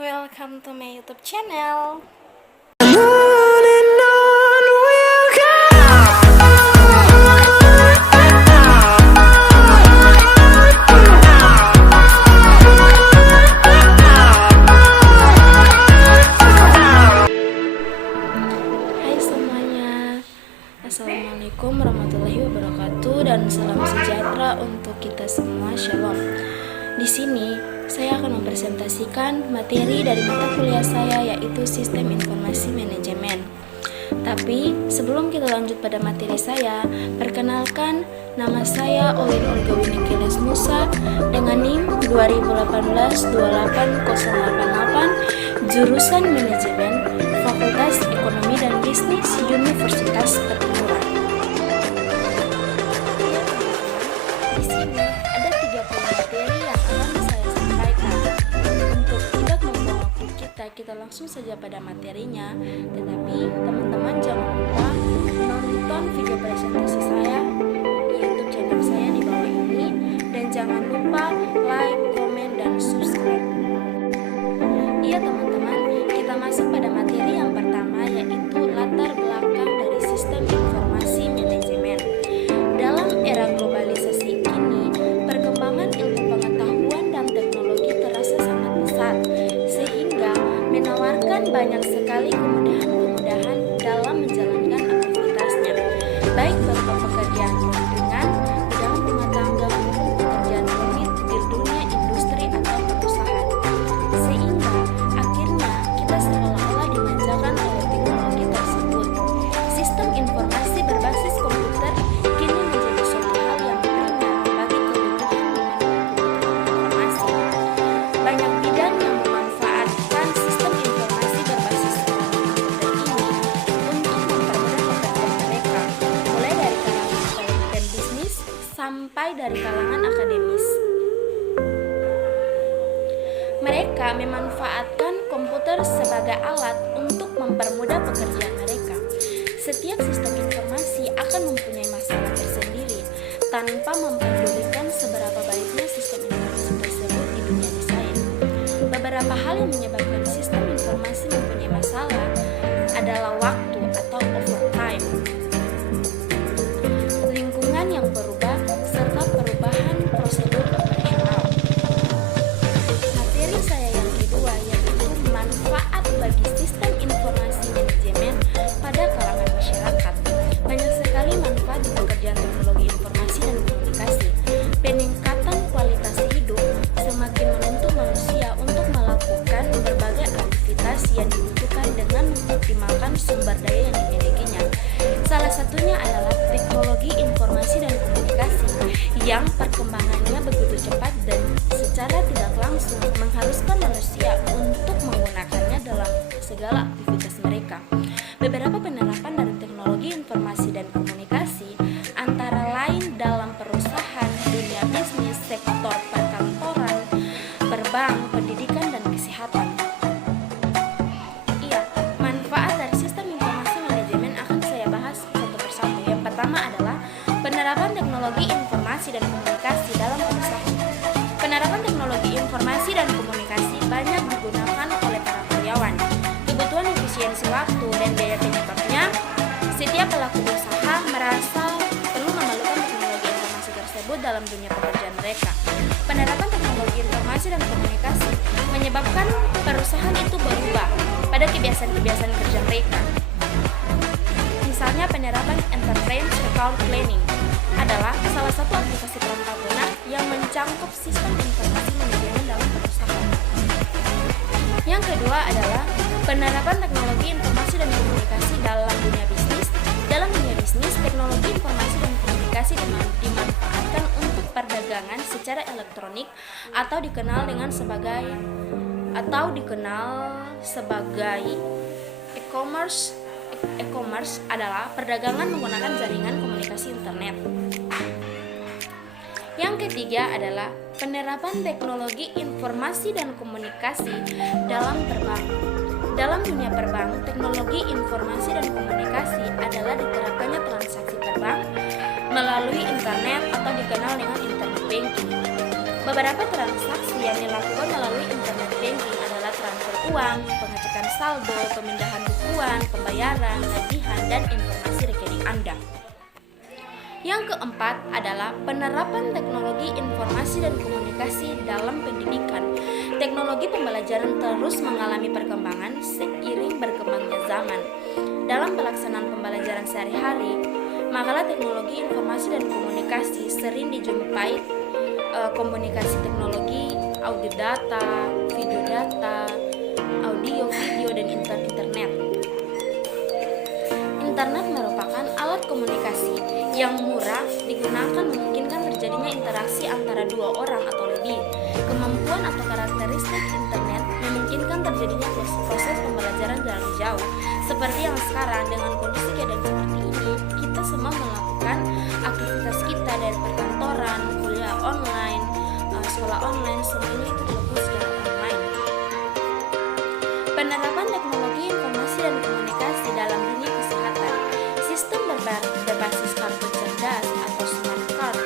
Welcome to my YouTube channel. Hai semuanya, Assalamualaikum warahmatullahi wabarakatuh dan salam sejahtera untuk kita semua. Shalom. Di sini saya akan mempresentasikan materi dari mata kuliah saya, yaitu Sistem Informasi Manajemen. Tapi sebelum kita lanjut pada materi saya, perkenalkan, nama saya Olin Olga Winikeles Musa dengan NIM 2018-28088, jurusan Manajemen, Fakultas Ekonomi dan Bisnis, Universitas Petimura. Di sini ada 30 materi yang akan saya sampaikan. Untuk tidak membuang waktu kita langsung saja pada materinya. Tetapi teman-teman jangan lupa nonton video presentasi saya di YouTube channel saya di bawah ini, dan jangan lupa like, komen, dan subscribe. Iya teman-teman, kita masuk pada materi yang pertama, yaitu latar belakang dari sistem informasi manajemen. Dalam era globalisasi kini, perkembangan ilmu pengetahuan dan teknologi terasa sangat pesat, sehingga menawarkan banyak sekali kemudahan-kemudahan dalam menjalankan aktivitasnya, baik berupa pekerjaan ringan di dalam rumah tangga maupun pekerjaan rumit di dunia industri atau perusahaan. Sehingga akhirnya kita seolah-olah dimanjakan oleh teknologi tersebut. Sistem informasi berbasis komputer kini menjadi suatu hal yang primer bagi kebutuhan informasi. Banyak bidang yang memanfaatkan sistem informasi berbasis komputer ini untuk mempermudah pekerjaan mereka, mulai dari kalangan dan bisnis sampai dari kalangan akademis. Mereka memanfaatkan komputer sebagai alat untuk mempermudah pekerjaan mereka. Setiap sistem informasi akan mempunyai masalah tersendiri, tanpa mempedulikan seberapa baiknya sistem informasi tersebut di dunia desain. Beberapa hal yang menyebabkan sistem informasi mempunyai masalah adalah waktu atau overtime, lingkungan yang berubah, serta perubahan prosedur operasional. Materi saya yang kedua yaitu manfaat bagi sistem informasi manajemen pada kalangan masyarakat. Banyak sekali manfaat di pekerjaan teknologi informasi dan komunikasi. Peningkatan kualitas hidup semakin menuntut manusia untuk melakukan berbagai aktivitas yang dibutuhkan dengan mengoptimalkan sumber daya yang dimilikinya. Salah satunya adalah teknologi informasi dan komunikasi yang perkembangannya begitu cepat dan secara tidak langsung mengharuskan manusia untuk menggunakannya dalam segala aktivitas mereka. Beberapa penerapan dari teknologi informasi dan komunikasi antara lain dalam perusahaan, dunia bisnis, sektor perkantoran, perbank, pendidikan, dan kesehatan. Iya, manfaat dari sistem informasi manajemen akan saya bahas satu persatu. Yang pertama adalah penerapan teknologi informasi dan komunikasi dalam perusahaan. Penerapan teknologi informasi dan komunikasi banyak digunakan oleh para karyawan. Kebutuhan efisiensi waktu dan biaya penyebabnya, setiap pelaku usaha merasa perlu memerlukan teknologi informasi tersebut dalam dunia pekerjaan mereka. Penerapan teknologi informasi dan komunikasi menyebabkan perusahaan itu berubah pada kebiasaan-kebiasaan kerja mereka. Misalnya penerapan enterprise account planning adalah salah satu aplikasi perangkat lunak yang mencangkup sistem informasi manajemen dalam perusahaan. Yang kedua adalah penerapan teknologi informasi dan komunikasi dalam dunia bisnis. Dalam dunia bisnis, teknologi informasi dan komunikasi dimanfaatkan untuk perdagangan secara elektronik atau dikenal sebagai e-commerce. E-commerce adalah perdagangan menggunakan jaringan komunikasi internet. Yang ketiga adalah penerapan teknologi informasi dan komunikasi dalam perbank. Dalam dunia perbank, teknologi informasi dan komunikasi adalah diterapkannya transaksi perbank melalui internet atau dikenal dengan internet banking. Beberapa transaksi yang dilakukan melalui internet banking adalah transfer uang, pengecekan saldo, pemindahan bukuan, pembayaran, tagihan, dan informasi rekening Anda. Yang keempat adalah penerapan teknologi informasi dan komunikasi dalam pendidikan. Teknologi pembelajaran terus mengalami perkembangan seiring berkembangnya zaman. Dalam pelaksanaan pembelajaran sehari-hari, makalah teknologi informasi dan komunikasi sering dijumpai komunikasi teknologi, audio data, video data, audio, video, dan internet. Internet merupakan alat komunikasi yang murah digunakan memungkinkan terjadinya interaksi antara dua orang atau lebih. Kemampuan atau karakteristik internet memungkinkan terjadinya proses pembelajaran jarak jauh. Seperti yang sekarang dengan kondisi keadaan seperti ini, kita semua melakukan aktivitas kita dari perkantoran, kuliah online, sekolah online, semuanya itu dilakukan secara online. Penerapan teknologi informasi dan komunikasi dalam dunia kesehatan. Sistem berbasis kartu cerdas atau smart card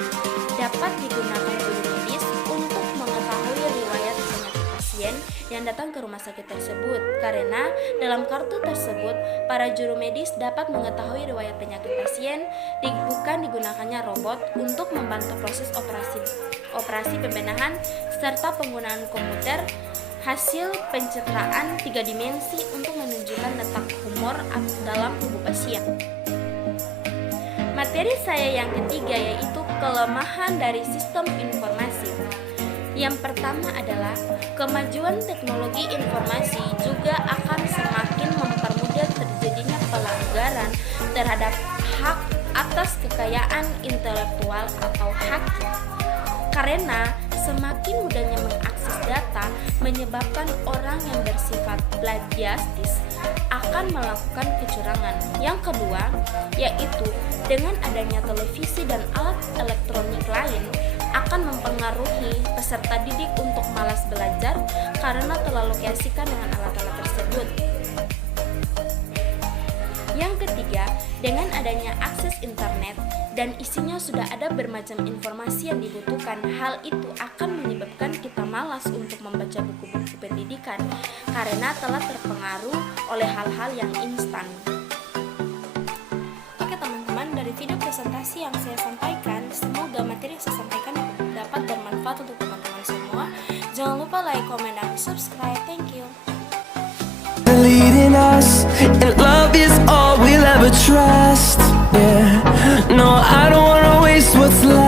dapat digunakan juru medis untuk mengetahui riwayat penyakit pasien yang datang ke rumah sakit tersebut. Karena dalam kartu tersebut, para juru medis dapat mengetahui riwayat penyakit pasien, bukan digunakannya robot untuk membantu proses operasi pembenahan serta penggunaan komputer. Hasil pencitraan 3 dimensi untuk menunjukkan letak humor dalam tubuh pasien. Materi saya yang ketiga yaitu kelemahan dari sistem informasi. Yang pertama adalah kemajuan teknologi informasi juga akan semakin mempermudah terjadinya pelanggaran terhadap hak atas kekayaan intelektual atau haki. Karena semakin mudahnya mengakses data menyebabkan orang yang bersifat plagiaristis akan melakukan kecurangan. Yang kedua, yaitu dengan adanya televisi dan alat elektronik lain akan mempengaruhi peserta didik untuk malas belajar karena terlalu keasikan dengan alat-alat tersebut. Yang ketiga, dengan adanya akses internet dan isinya sudah ada bermacam informasi yang dibutuhkan, hal itu akan menyebabkan kita malas untuk membaca buku-buku pendidikan karena telah terpengaruh oleh hal-hal yang instan. Oke teman-teman, dari video presentasi yang saya sampaikan, semoga materi yang saya sampaikan dapat bermanfaat untuk teman-teman semua. Jangan lupa like, comment, dan subscribe. Thank you. Leading us, and love is all we'll ever trust. Yeah, no, I don't wanna waste what's left.